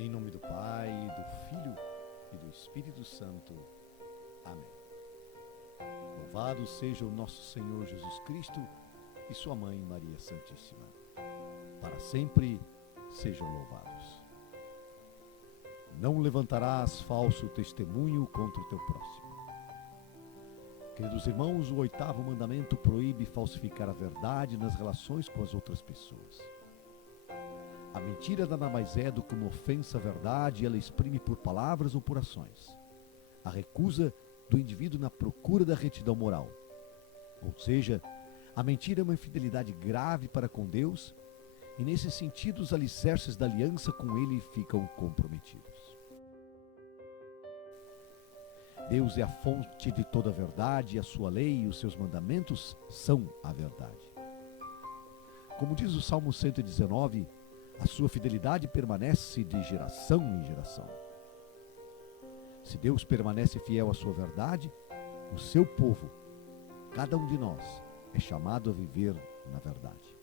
Em nome do Pai, do Filho e do Espírito Santo. Amém. Louvado seja o nosso Senhor Jesus Cristo e sua Mãe Maria Santíssima. Para sempre sejam louvados. Não levantarás falso testemunho contra o teu próximo. Queridos irmãos, o 8º mandamento proíbe falsificar a verdade nas relações com as outras pessoas. A mentira nada mais é do que uma ofensa à verdade, e ela exprime por palavras ou por ações a recusa do indivíduo na procura da retidão moral. Ou seja, a mentira é uma infidelidade grave para com Deus, e nesse sentido os alicerces da aliança com Ele ficam comprometidos. Deus é a fonte de toda a verdade, e a sua lei e os seus mandamentos são a verdade. Como diz o Salmo 119, a sua fidelidade permanece de geração em geração. Se Deus permanece fiel à sua verdade, o seu povo, cada um de nós, é chamado a viver na verdade.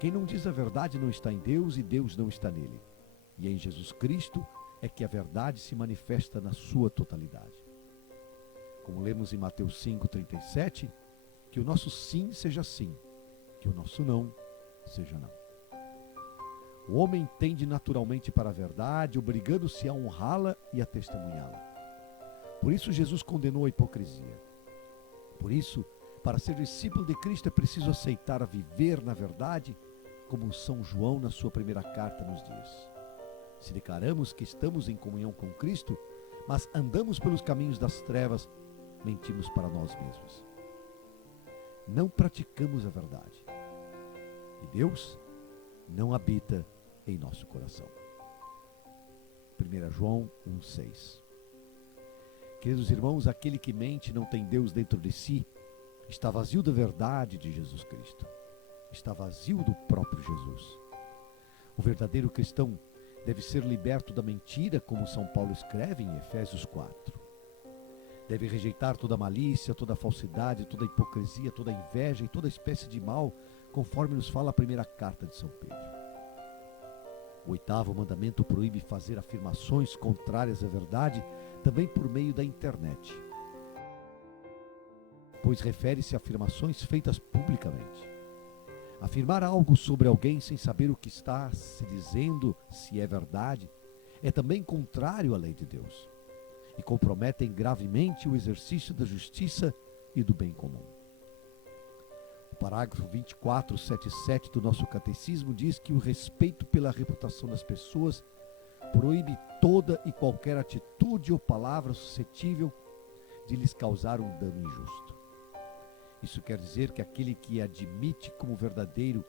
Quem não diz a verdade não está em Deus e Deus não está nele. E é em Jesus Cristo é que a verdade se manifesta na sua totalidade. Como lemos em Mateus 5,37, que o nosso sim seja sim, que o nosso não seja não. O homem tende naturalmente para a verdade, obrigando-se a honrá-la e a testemunhá-la. Por isso Jesus condenou a hipocrisia. Por isso, para ser discípulo de Cristo é preciso aceitar a viver na verdade, como São João na sua primeira carta nos diz. Se declaramos que estamos em comunhão com Cristo, mas andamos pelos caminhos das trevas, mentimos para nós mesmos. Não praticamos a verdade. E Deus não habita em nosso coração. 1 João 1,6. Queridos irmãos, aquele que mente não tem Deus dentro de si, está vazio da verdade de Jesus Cristo. Está vazio do próprio Jesus. O verdadeiro cristão deve ser liberto da mentira, como São Paulo escreve em Efésios 4. Deve rejeitar toda malícia, toda falsidade, toda hipocrisia, toda inveja e toda espécie de mal, conforme nos fala a primeira carta de São Pedro. O 8º mandamento proíbe fazer afirmações contrárias à verdade, também por meio da internet, pois refere-se a afirmações feitas publicamente. Afirmar algo sobre alguém sem saber o que está se dizendo, se é verdade, é também contrário à lei de Deus e comprometem gravemente o exercício da justiça e do bem comum. O parágrafo 2477 do nosso catecismo diz que o respeito pela reputação das pessoas proíbe toda e qualquer atitude ou palavra suscetível de lhes causar um dano injusto. Isso quer dizer que aquele que admite como verdadeiro,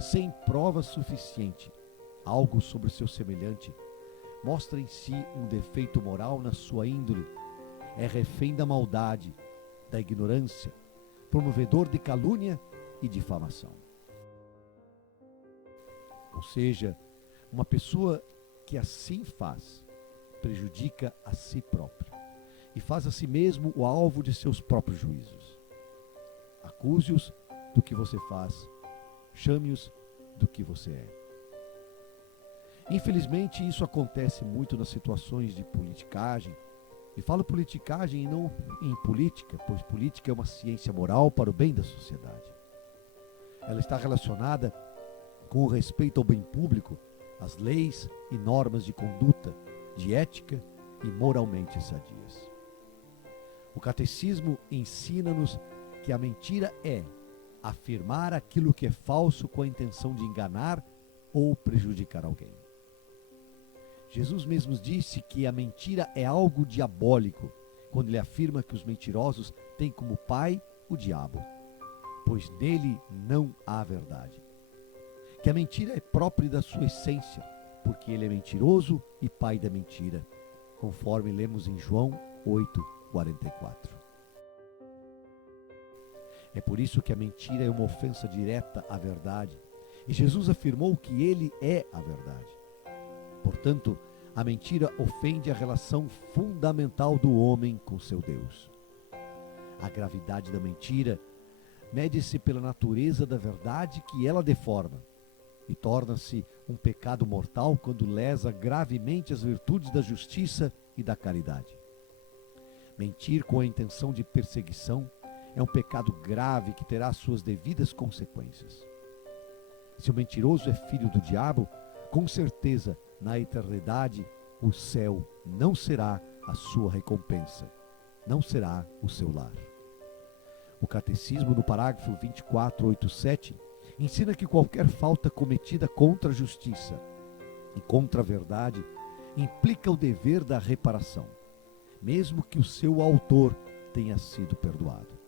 sem prova suficiente, algo sobre o seu semelhante, mostra em si um defeito moral na sua índole, é refém da maldade, da ignorância, promovedor de calúnia e difamação. Ou seja, uma pessoa que assim faz, prejudica a si próprio e faz a si mesmo o alvo de seus próprios juízos. Acuse-os do que você faz, chame-os do que você é. Infelizmente, isso acontece muito nas situações de politicagem. E falo politicagem e não em política, pois política é uma ciência moral para o bem da sociedade. Ela está relacionada com o respeito ao bem público, às leis e normas de conduta, de ética e moralmente sadias. O catecismo ensina-nos que a mentira é afirmar aquilo que é falso com a intenção de enganar ou prejudicar alguém. Jesus mesmo disse que a mentira é algo diabólico, quando ele afirma que os mentirosos têm como pai o diabo, pois nele não há verdade. Que a mentira é própria da sua essência, porque ele é mentiroso e pai da mentira, conforme lemos em João 8,44. É por isso que a mentira é uma ofensa direta à verdade, e Jesus afirmou que ele é a verdade. Portanto, a mentira ofende a relação fundamental do homem com seu Deus. A gravidade da mentira mede-se pela natureza da verdade que ela deforma, e torna-se um pecado mortal quando lesa gravemente as virtudes da justiça e da caridade. Mentir com a intenção de perseguição é um pecado grave que terá suas devidas consequências. Se o mentiroso é filho do diabo, com certeza, na eternidade, o céu não será a sua recompensa, não será o seu lar. O Catecismo, no parágrafo 2487, ensina que qualquer falta cometida contra a justiça e contra a verdade implica o dever da reparação, mesmo que o seu autor tenha sido perdoado.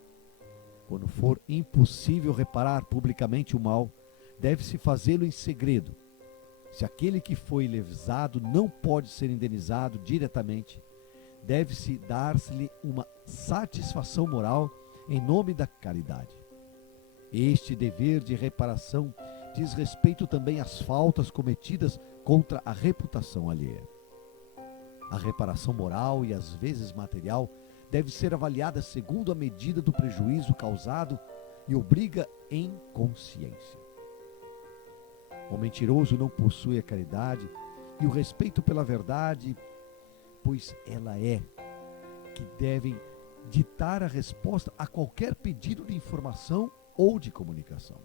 Quando for impossível reparar publicamente o mal, deve-se fazê-lo em segredo. Se aquele que foi lesado não pode ser indenizado diretamente, deve-se dar-se-lhe uma satisfação moral em nome da caridade. Este dever de reparação diz respeito também às faltas cometidas contra a reputação alheia. A reparação moral e às vezes material deve ser avaliada segundo a medida do prejuízo causado e obriga em consciência. O mentiroso não possui a caridade e o respeito pela verdade, pois ela é que devem ditar a resposta a qualquer pedido de informação ou de comunicação.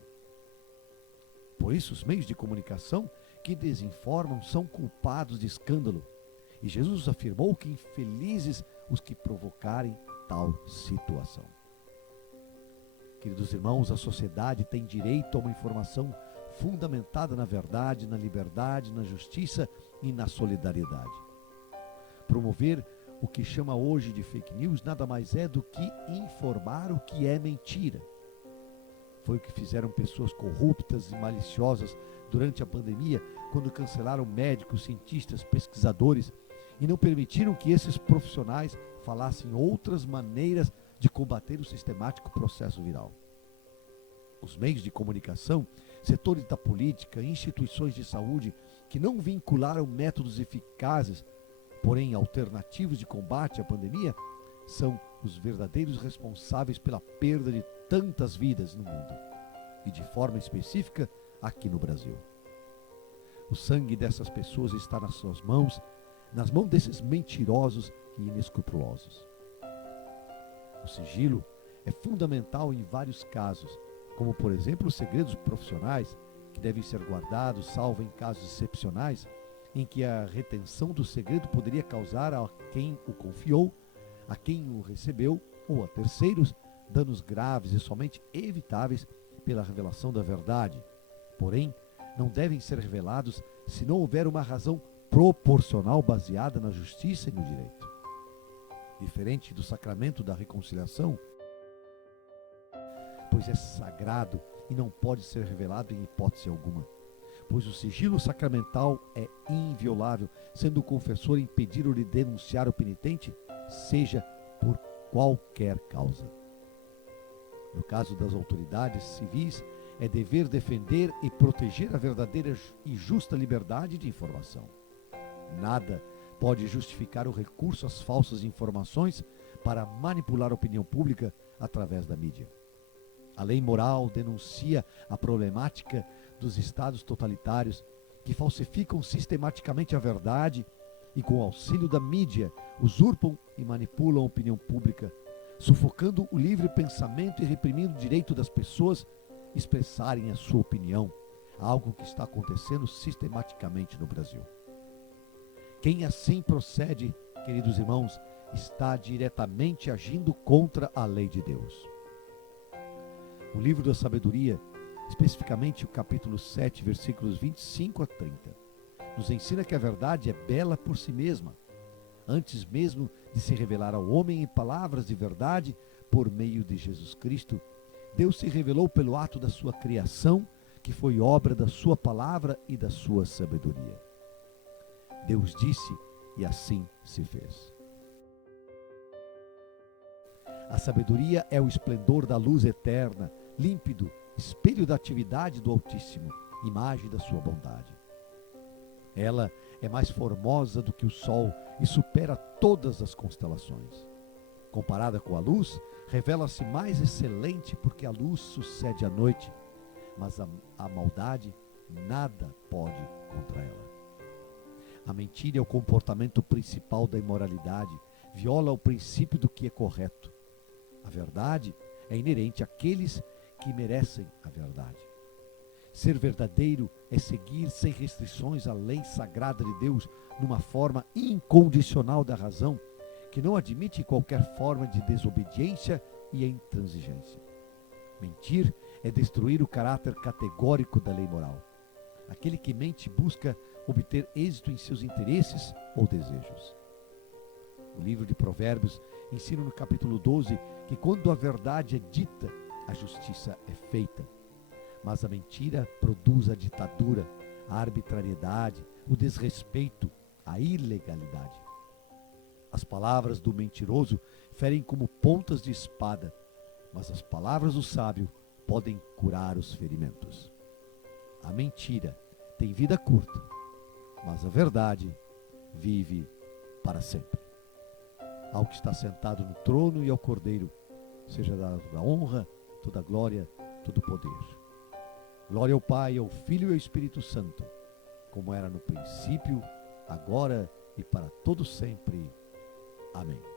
Por isso, os meios de comunicação que desinformam são culpados de escândalo. E Jesus afirmou que infelizes os que provocarem tal situação. Queridos irmãos, a sociedade tem direito a uma informação fundamentada na verdade, na liberdade, na justiça e na solidariedade. Promover o que chama hoje de fake news nada mais é do que informar o que é mentira. Foi o que fizeram pessoas corruptas e maliciosas durante a pandemia, quando cancelaram médicos, cientistas, pesquisadores e não permitiram que esses profissionais falassem outras maneiras de combater o sistemático processo viral. Os meios de comunicação, setores da política, instituições de saúde que não vincularam métodos eficazes, porém alternativos de combate à pandemia, são os verdadeiros responsáveis pela perda de tantas vidas no mundo e de forma específica aqui no Brasil. O sangue dessas pessoas está nas suas mãos, nas mãos desses mentirosos e inescrupulosos. O sigilo é fundamental em vários casos, como por exemplo os segredos profissionais, que devem ser guardados, salvo em casos excepcionais, em que a retenção do segredo poderia causar a quem o confiou, a quem o recebeu ou a terceiros danos graves e somente evitáveis pela revelação da verdade. Porém, não devem ser revelados se não houver uma razão proporcional baseada na justiça e no direito. Diferente do sacramento da reconciliação, pois é sagrado e não pode ser revelado em hipótese alguma, pois o sigilo sacramental é inviolável, sendo o confessor impedido de denunciar o penitente, seja por qualquer causa. No caso das autoridades civis, é dever defender e proteger a verdadeira e justa liberdade de informação. Nada pode justificar o recurso às falsas informações para manipular a opinião pública através da mídia. A lei moral denuncia a problemática dos estados totalitários que falsificam sistematicamente a verdade e, com o auxílio da mídia, usurpam e manipulam a opinião pública, sufocando o livre pensamento e reprimindo o direito das pessoas expressarem a sua opinião, algo que está acontecendo sistematicamente no Brasil. Quem assim procede, queridos irmãos, está diretamente agindo contra a lei de Deus. O livro da sabedoria, especificamente o capítulo 7, versículos 25 a 30, nos ensina que a verdade é bela por si mesma, antes mesmo de se revelar ao homem em palavras de verdade por meio de Jesus Cristo. Deus se revelou pelo ato da sua criação, que foi obra da sua palavra e da sua sabedoria. Deus disse e assim se fez. A sabedoria é o esplendor da luz eterna, límpido, espelho da atividade do Altíssimo, imagem da sua bondade. Ela é mais formosa do que o sol e supera todas as constelações. Comparada com a luz, revela-se mais excelente porque a luz sucede à noite, mas a maldade nada pode contra ela. A mentira é o comportamento principal da imoralidade, viola o princípio do que é correto. A verdade é inerente àqueles que merecem a verdade. Ser verdadeiro é seguir sem restrições a lei sagrada de Deus numa forma incondicional da razão, que não admite qualquer forma de desobediência e intransigência. Mentir é destruir o caráter categórico da lei moral. Aquele que mente busca obter êxito em seus interesses ou desejos. O livro de Provérbios ensina no capítulo 12 que quando a verdade é dita, a justiça é feita. Mas a mentira produz a ditadura, a arbitrariedade, o desrespeito, a ilegalidade. As palavras do mentiroso ferem como pontas de espada, mas as palavras do sábio podem curar os ferimentos. A mentira tem vida curta, mas a verdade vive para sempre. Ao que está sentado no trono e ao Cordeiro, seja dada toda a honra, toda a glória, todo o poder. Glória ao Pai, ao Filho e ao Espírito Santo, como era no princípio, agora e para todo sempre. Amém.